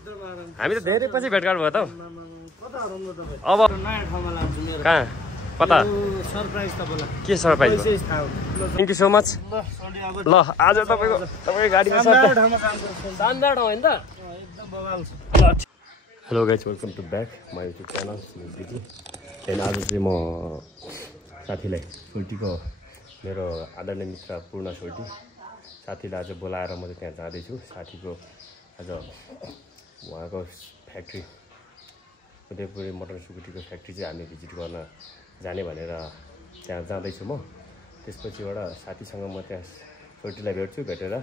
हामी त धेरै पछि भेटघाट भयो त अब नयाँ ठाउँमा लान्छु मेरो कहाँ कता सरप्राइज तपाईँलाई के surprise thank you so much ल आज तपाईँको गाडीमा शानदार ठाउँ होइन त hello guys welcome to back my YouTube channel दिदी त्यहाँदेखि आज चाहिँ म साथीलाई सोल्टीको मेरो आदरणीय मित्र पूर्ण सोल्टी साथीलाई आज बोलाएर म चाहिँ त्यहाँ जाँदैछु साथीको आज उहाँको फ्याक्ट्री उदयपुरी मटन सुकुटीको फ्याक्ट्री चाहिँ हामी भिजिट गर्न जाने भनेर त्यहाँ जाँदैछु म त्यसपछिबाट साथीसँग म त्यहाँ सोल्टीलाई भेटेर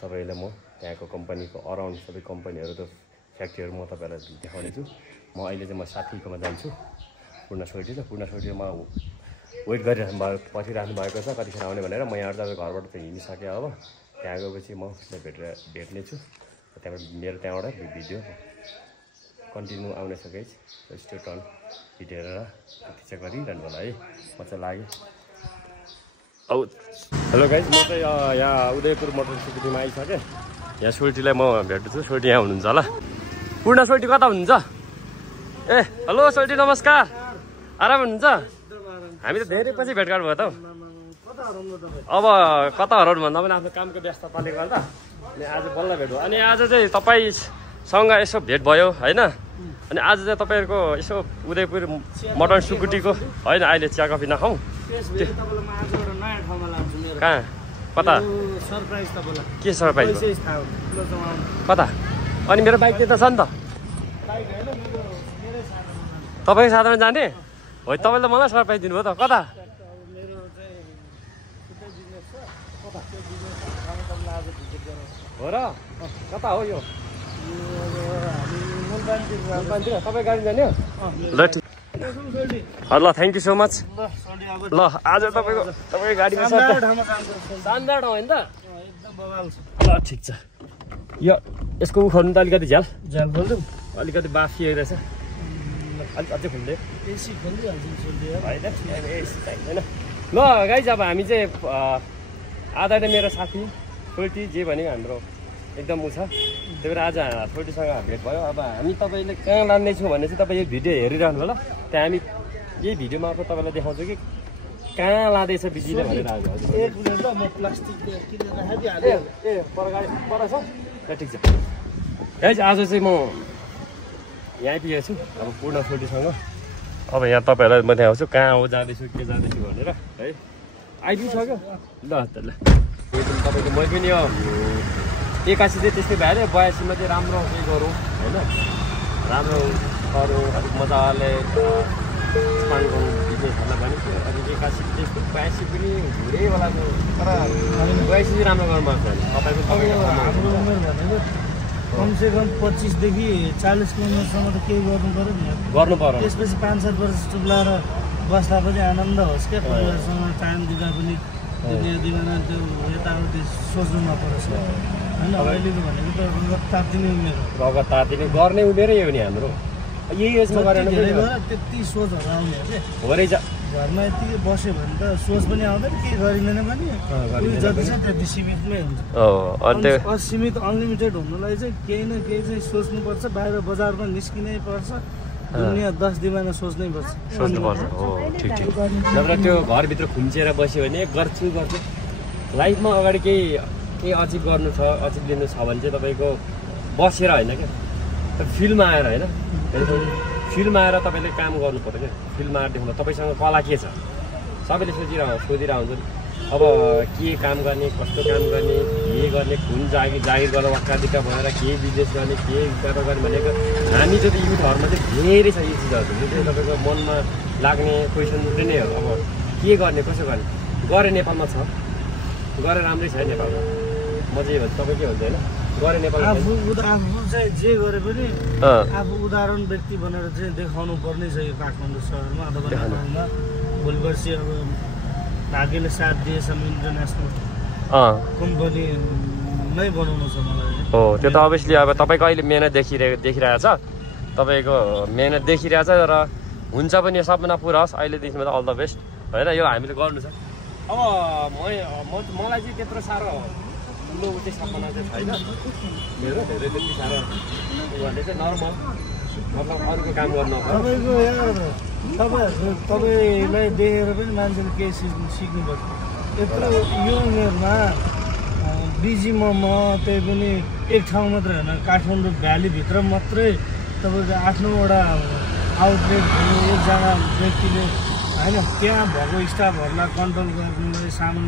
तपाईँलाई म त्यहाँको कम्पनीको अराउन्ड सबै कम्पनीहरू त फ्याक्ट्रीहरू म तपाईँलाई देखाउने छु म अहिले चाहिँ म साथीकोमा जान्छु पूर्ण सोल्टीमा वेट गरिरहनु पर्खिरहनु भएको छ कतिखेर आउने भनेर म यहाँ चाहिँ घरबाट चाहिँ हिँडिसकेँ अब त्यहाँ गएपछि म उसलाई भेट्नेछु त्यहाँबाट मेरो त्यहाँबाट भिडियो कन्टिन्यू आउनेछ गाइज स्टे टर्न भिडियो हेरेर प्रतीक्षा गरिरहनु होला है म चाहिँ लागेँ औ हेलो गाइज म चाहिँ यहाँ उदयपुर मटन सुकुटीमा आइसकेँ यहाँ सोल्टीलाई म भेट्छु सोल्टी यहाँ हुनुहुन्छ होला पूर्ण सोल्टी कता हुनुहुन्छ ए हेलो सोल्टी नमस्कार आराम हुनुहुन्छ हामी त धेरै पछि भेटघाट भयो त अब कता हराउनु भन्दा पनि आफ्नो कामको व्यस्तताले गर्दा अनि आज बल्ल भेट भयो अनि आज चाहिँ तपाईँसँग यसो भेट भयो होइन अनि आज चाहिँ तपाईँहरूको यसो उदयपुर मटन सुकुटीको होइन अहिले चिया कफी नखाउँ कहाँ कता के सरप्राइज कता अनि मेरो बाइक त छ नि त तपाईँको साथमा जाने हो तपाईँले त मलाई सरप्राइज दिनुभयो त कता हो र कता हो यो तपाईँ गाडी जाने ल ठिक ल थ्याङ्क यू सो मच ल आज तपाईँको गाडीमा शानदार ठाउँ होइन त ल ठिक छ यो यसको उखाउनु त अलिकति झ्याल खोल्दिउँ अलिकति बाफी रहेछ अलिक अझै खोल्दै होइन ल गाइज अब हामी चाहिँ आधारले मेरो साथी सोल्टी जे भन्यो हाम्रो एकदम ऊ छ त्यही भएर आज सोल्टीसँग भेट भयो अब हामी तपाईँले कहाँ लानेछौँ भने चाहिँ तपाईँ यो भिडियो हेरिरहनु होला त्यहाँ हामी यही भिडियोमा अब तपाईँलाई देखाउँछु कि कहाँ लाँदैछ बिजीले भनेर आज ठिक छ गाइज आज चाहिँ म यहाँ आइपुगेको छु अब पूर्ण सोल्टीसँग अब यहाँ तपाईँहरूलाई म देखाउँछु कहाँ हो जाँदैछु के जाँदैछु भनेर है आइपुगिसक्यो ल त ल तपाईँको मै पनि यो 81 चाहिँ त्यस्तै भइहाल्यो 82 मा चाहिँ राम्रो केही गरौँ होइन राम्रो गरौँ अलिक मजाले स्पान गरौँ बिजनेसहरूलाई पनि अलिक 81 त्यस्तो 82 पनि हुँदैवालाको तर 82 चाहिँ राम्रो गर्नु पर्छ तपाईँको कमसेकम 25 देखि 40 किलोमिटरसम्म त केही गर्नु पर्यो नि गर्नु पर्यो त्यसपछि 5-7 वर्ष चुप्लाएर बस्दा पनि आनन्द होस् क्या परिवारसँग टाइम दिँदा पनि दुनियाँ दिवाना त्यो यताउति सोच्नु नपरोस् होइन अहिलेको भनेको त रगत तातिने उमेर रगत तातिने गर्ने उमेरै हो नि हाम्रो यही एजमा गरेर त्यति सोचहरू आउने हो रहेछ घरमा यति बस्यो भने त सोच पनि आउँदैन केही गरिँदैन पनि जति छ त्यति सीमितमै हुन्छ असीमित अनलिमिटेड हुनुलाई चाहिँ केही न केही चाहिँ सोच्नुपर्छ बाहिर बजारमा निस्किनै पर्छ दुनियाँ 10 दिमागमा सोच्नुपर्छ हो ठिक नत्र त्यो घरभित्र खुम्चिएर बस्यो भने गर्छु लाइफमा अगाडि केही अचिभ गर्नु छ अचिभ लिनु छ भने चाहिँ तपाईँको बसेर होइन क्या फिल्डमा आएर होइन फिल्डमा आएर तपाईँले काम गर्नु पर्यो क्या फिल्डमा आएर देख्नु तपाईँसँग कला के छ सबैले सोधिरह हुन्छ अब के काम गर्ने कस्तो काम गर्ने के गर्ने कुन जागिर गरेर वाक्कादिक्का भएर के बिजनेस गर्ने के गर्ने भनेको हामी जति युथहरूमा चाहिँ धेरै छ यी चिजहरू जुन चाहिँ तपाईँको मनमा लाग्ने क्वेसन मात्रै नै हो अब के गर्ने कसो गर्ने गरे नेपालमा छ गरे राम्रै छ नेपालमा म चाहिँ भन्छु तपाईँ के हुन्छ होइन गरे नेपाल आफू चाहिँ जे गरे पनि आफू उदाहरण व्यक्ति बनेर चाहिँ देखाउनु पर्ने छ यो काठमाडौँ सहरमा अथवा नेपालमा भोलि पर्सि अब भाग्यले साथ दिएसम्म इन्टरनेसनल कम्पनी नै बनाउनु छ मलाई हो त्यो त अभियसली अब तपाईँको अहिले मेहनत देखिरहेको छ तपाईँको मेहनत देखिरहेछ र हुन्छ पनि यो सपना पुरा होस् अहिलेदेखि त अल द बेस्ट होइन यो हामीले गर्नु छ अब मलाई चाहिँ त्यत्रो साह्रो ठुलो चाहिँ सपना चाहिँ छैन मेरो धेरै त्यति साह्रो भन्ने चाहिँ नर्मल मतलब अरूको काम गर्न तपाईँको तपाईँलाई देखेर पनि मान्छेले केही सिक्नुपर्छ यत्रो यो उमेरमा बिजीमा त्यही पनि एक ठाउँ मात्रै होइन काठमाडौँ भ्यालीभित्र मात्रै तपाईँको 8-9वटा आउटलेट भयो एकजना व्यक्तिले होइन त्यहाँ भएको स्टाफहरूलाई कन्ट्रोल गर्नुलाई सामान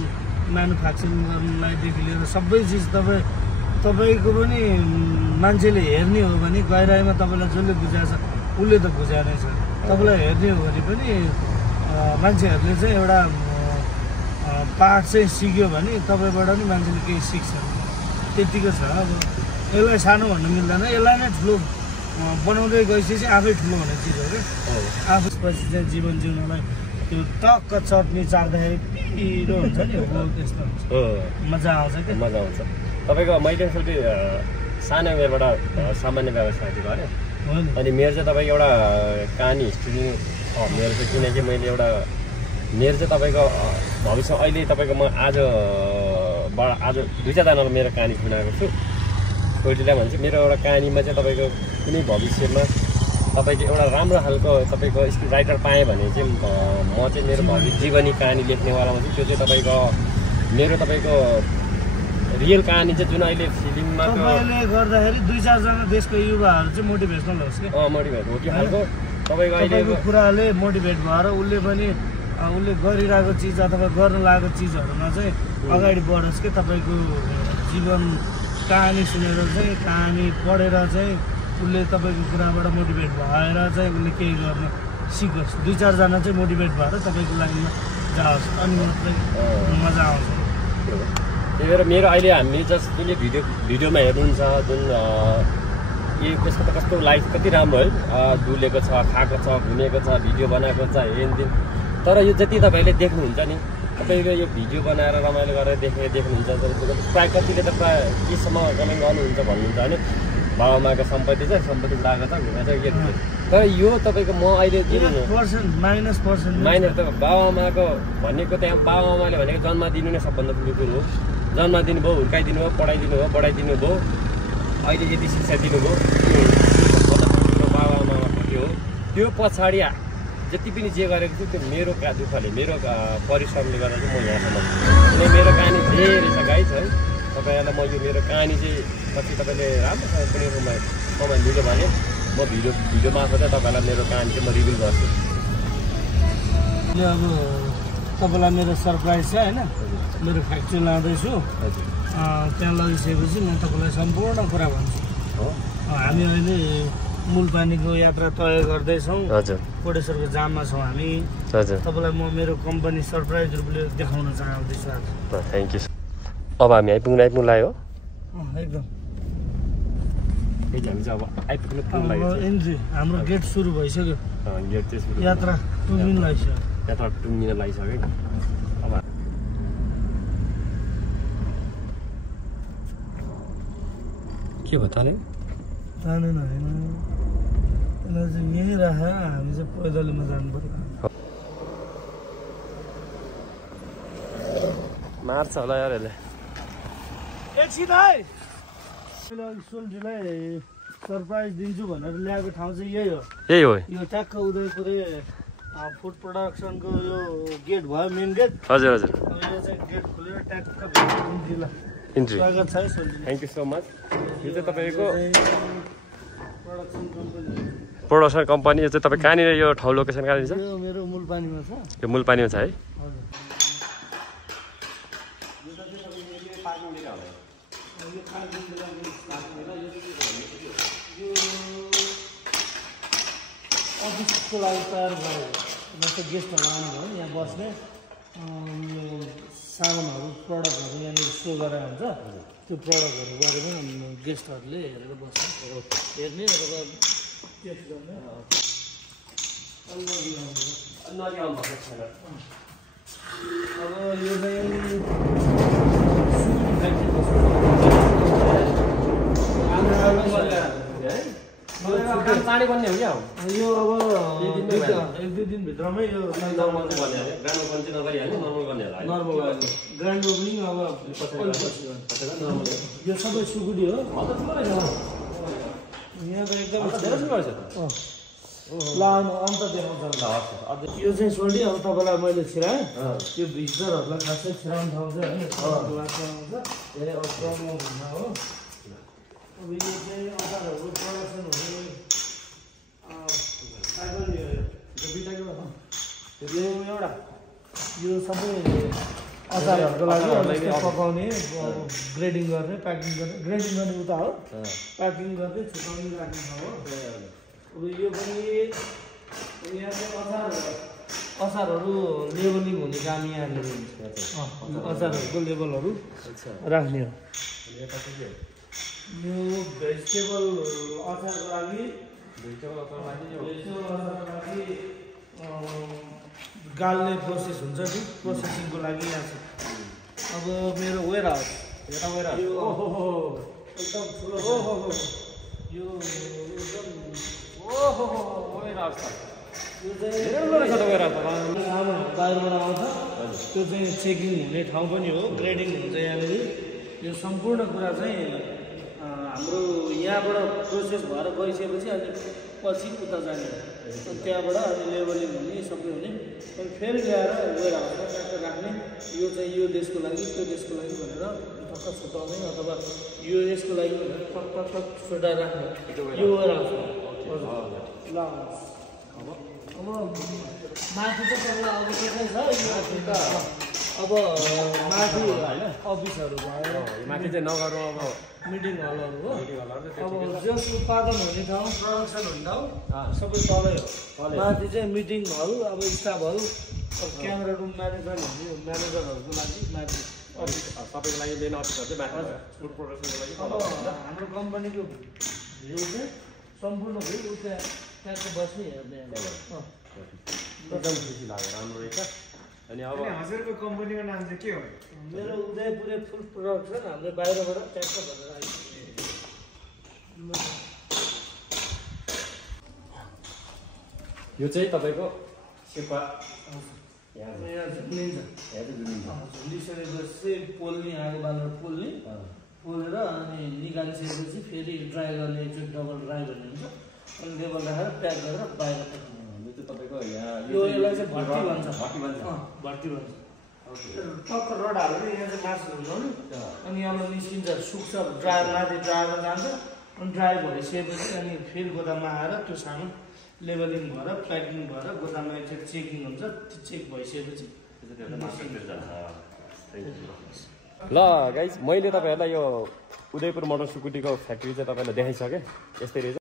म्यानुफ्याक्चरिङ गर्नुलाईदेखि लिएर सबै चिज तपाईँको पनि मान्छेले हेर्ने हो भने गहिराइमा तपाईँलाई जसले बुझाएको छ उसले त बुझाए नै छ तपाईँलाई हेर्ने हो भने पनि मान्छेहरूले चाहिँ एउटा पाठ चाहिँ सिक्यो भने तपाईँबाट पनि मान्छेले केही सिक्छ त्यतिको छ अब यसलाई सानो भन्नु मिल्दैन यसलाई नै ठुलो बनाउँदै गएपछि आफै ठुलो हुने चिज हो क्या आफूपछि चाहिँ जीवन जिउनलाई त्यो टक्क चटनी चाख्दाखेरि पिरो हुन्छ नि हो त्यस्तो हुन्छ मजा आउँछ क्या मजा आउँछ तपाईँको मैले सोचे सानो उमेरबाट सामान्य व्यवसायी गरेँ अनि मेरो चाहिँ तपाईँको एउटा कहानी हिस्ट्री मेरो चाहिँ किनकि मैले एउटा मेरो चाहिँ तपाईँको भविष्य अहिले तपाईँको म आज 2-4जनालाई मेरो कहानी सुनाएको छु छोरीलाई भन्छ मेरो एउटा कहानीमा चाहिँ तपाईँको कुनै भविष्यमा तपाईँको एउटा राम्रो खालको तपाईँको स्क्रिप्ट राइटर पाएँ भने चाहिँ म चाहिँ मेरो भविष्य जीवनी कहानी लेख्नेवालामा चाहिँ त्यो चाहिँ तपाईँको मेरो तपाईँको रियल कहानी चाहिँ जुन अहिले फिल्ममा गर्दाखेरि 2-4जना देशको युवाहरू चाहिँ मोटिभेसनल होस् कि मोटिभेट हो कि खालको तपाईँको अहिलेको कुराले मोटिभेट भएर उसले पनि उसले गरिरहेको चिज अथवा गर्न लागेको चिजहरूमा चाहिँ अगाडि बढोस् कि तपाईँको जीवन कहानी सुनेर चाहिँ कहानी पढेर चाहिँ उसले तपाईँको कुराबाट मोटिभेट भएर चाहिँ उसले केही गर्न सिकोस् 2-4जना चाहिँ मोटिभेट भएर तपाईँको लाइनमा जाओस् अनि मात्रै मजा आउँछ त्यही भएर मेरो अहिले हामी जस्ट जुन भिडियोमा हेर्नुहुन्छ जुन त्यसको त कस्तो लाइफ कति राम्रो है डुलेको छ खाएको छ घुमेको छ भिडियो बनाएको छ हेनदिन तर यो जति तपाईँले देख्नुहुन्छ नि तपाईँले यो भिडियो बनाएर रमाइलो गरेर देख्नुहुन्छ प्रायः कतिले त प्रायः केसम्म कमेन्ट गर्नुहुन्छ भन्नुहुन्छ होइन बाबाआमाको सम्पत्ति छ सम्पत्ति उडाएको छ घुमेको छ यो तर यो तपाईँको म अहिले माइनस त बाबाआमाको भनेको त्यहाँ बाबाआमाले भनेको जन्म दिनु नै सबभन्दा ठुलो कुरो हो जन्म दिनुभयो हुर्काइदिनु भयो पढाइदिनु भयो बढाइदिनु भयो अहिले यति शिक्षा दिनुभयो बाबाआमाको हो त्यो पछाडि जति पनि जे गरेको छु त्यो मेरो दुःखले मेरो परिश्रमले गर्दा चाहिँ म यहाँसम्म किन मेरो कहानी धेरै छ गाइस है तपाईँहरूलाई म यो मेरो कहानी चाहिँ कति तपाईँले राम्रोसँग कुनै समय लियो भने म भिडियो मार्फत तपाईँलाई मेरो कहानी चाहिँ म रिभिल गर्छु यो अब तपाईँलाई मेरो सरप्राइज छ होइन मेरो फ्याक्ट्री लाँदैछु त्यहाँ लगिसकेपछि म तपाईँलाई सम्पूर्ण कुरा भन्छु हामी अहिले मूलपानीको यात्रा तय गर्दैछौँ कोटेश्वरको जाममा छौँ हामी तपाईँलाई म मेरो कम्पनी सरप्राइज रूपले देखाउन चाहन्छु आज थ्याङ्क यू अब हामी आइपुग्नु लाग्यो एकदम हामी चाहिँ अब आइपुग्नु एन्ट्री हाम्रो गेट सुरु भइसक्यो गेट चाहिँ यात्रा टुङ्गिन लागिसक्यो यात्रा टुङ्गिन लागिसक्यो अब के भयो ताने तानेन होइन यसलाई चाहिँ यहीँ राखेर हामी चाहिँ पैदलमा जानु पर्यो मार्छ होला यार यसले एकछिन है सोल्टीलाई सरप्राइज दिन्छु भनेर ल्याएको ठाउँ चाहिँ यही हो यो ट्याक्क उदयपुरे फुड प्रोडक्सनको यो गेट भयो मेन गेट हजुर यो चाहिँ गेट खोलेर ट्याक्क इन्ट्री स्वागत छ है सोल्टी थ्याङ्क यू सो मच यो चाहिँ तपाईँको प्रोडक्सन कम्पनी यो चाहिँ तपाईँ कहाँनिर यो ठाउँ लोकेसन कहाँनिर छ यो मेरो मूलपानीमा छ यो मूलपानीमा छ है अफिसको लागि तयार गरेको जस्तो गेस्टहरू आउनुभयो नि यहाँ बस्ने यो सामानहरू प्रडक्टहरू यहाँनिर स्टोर गरेर हुन्छ त्यो प्रडक्टहरू गरेर गेस्टहरूले हेरेर बस्ने हेर्ने अथवा टेस्ट गर्ने अब यो चाहिँ चाँडै बन्ने हो क्या यो अब एक दुई दिनभित्रमै यो नर्मल गर्ने ग्रान्ड ओपन चाहिँ नगरिहाल्ने नर्मल गर्ने होला नर्मल ग्रान्ड ओपनिङ अब यो सबै सुकुटी हो यहाँ त एकदम लानु अन्त देखाउँछ यो चाहिँ सोल्टी अब तपाईँलाई मैले छिराएँ त्यो भिजिटरहरूलाई खासै छिराउनु ठाउँ चाहिँ धेरै प्रब्लम हुन्न हो अब यो चाहिँ अचारहरू प्रडक्सन हुने एउटा यो सबै अचारहरूको लागि पकाउने ग्रेडिङ गर्ने प्याकिङ गर्ने ग्रेडिङ गर्ने उता हो प्याकिङ गर्ने छुट्याउने राख्ने ठाउँ हो अब यो पनि यहाँ चाहिँ अचारहरू लेबलिङ हुने काम यहाँले हुन्छ अचारहरूको लेबलहरू राख्ने हो यो भेजिटेबल अचारको लागि गाल्ने प्रोसेस हुन्छ नि प्रोसेसिङको लागि यहाँ छ अब मेरो वेयर हाउस एकदम ठुलो यो बाहिरबाट आउँछ त्यो चाहिँ चेकिङ हुने ठाउँ पनि हो ग्रेडिङ हुन्छ यहाँनिर यो सम्पूर्ण कुरा चाहिँ हाम्रो यहाँबाट प्रोसेस भएर गइसकेपछि अनि पछि उता जाने त्यहाँबाट अनि लेबलिङ हुने सबै हुने अनि फेरि ल्याएर वेयर हाउसमा ट्याक्क राख्ने यो चाहिँ यो देशको लागि त्यो देशको लागि भनेर टक्क छुट्याउने अथवा यो यसको लागि भनेर टक्क छुट्याएर राख्ने यो वेयर हाउसमा ल अब माथि त तपाईँलाई अब के छ अब माथि होइन अफिसहरू भयो माथि चाहिँ नगरौँ अब मिटिङ हलहरू हो अब जस उत्पादन हुने ठाउँ प्रडक्सन हुने ठाउँ सबै तलै हो माथि चाहिँ मिटिङ हल अब स्टाफहरू अब क्यामेरा रुम म्यानेजर हुने म्यानेजरहरूको लागि माथि सबैको लागि मेन अफिसहरू चाहिँ माथि फुड प्रोडक्सनको लागि अब हाम्रो कम्पनीको भ्यू चाहिँ सम्पूर्ण भ्यू त्यहाँ त्यहाँको बस्ने हेर्ने एकदम खुसी लाग्यो राम्रो रहेछ अनि अब हजुरको कम्पनीको नाम चाहिँ के हो मेरो उदयपुरे फुड प्रोडक्सन हामीले बाहिरबाट ट्याक्क भनेर यो चाहिँ तपाईँको सेपा यहाँ झुन्डिन्छ झुन्डिसकेपछि पोल्ने आगो बालेर पोलेर अनि निकालिसकेपछि फेरि ड्राई गर्ने एकचोटि डबल ड्राई भन्ने हुन्छ अनि लेबल राखेर प्याक गरेर बाहिर तपाईँको यहाँ यसलाई चाहिँ भर्ती भन्छ भर्ती भन्छ टक्क रड हालेर यहाँ चाहिँ मासु हुन्छ नि अनि यहाँबाट निस्किन्छ सुक्छ ड्रायर माथि ड्रायरमा जान्छ अनि ड्राई भइसकेपछि अनि फेरि गोदाममा आएर त्यो सामान लेबलिङ भएर प्याकिङ भएर गोदाममा एकचोटि चेकिङ हुन्छ त्यो चेक भइसकेपछि ल गाइज मैले तपाईँहरूलाई यो उदयपुर मोटर स्कुटीको फ्याक्ट्री चाहिँ तपाईँलाई देखाइसकेँ यस्तै रहेछ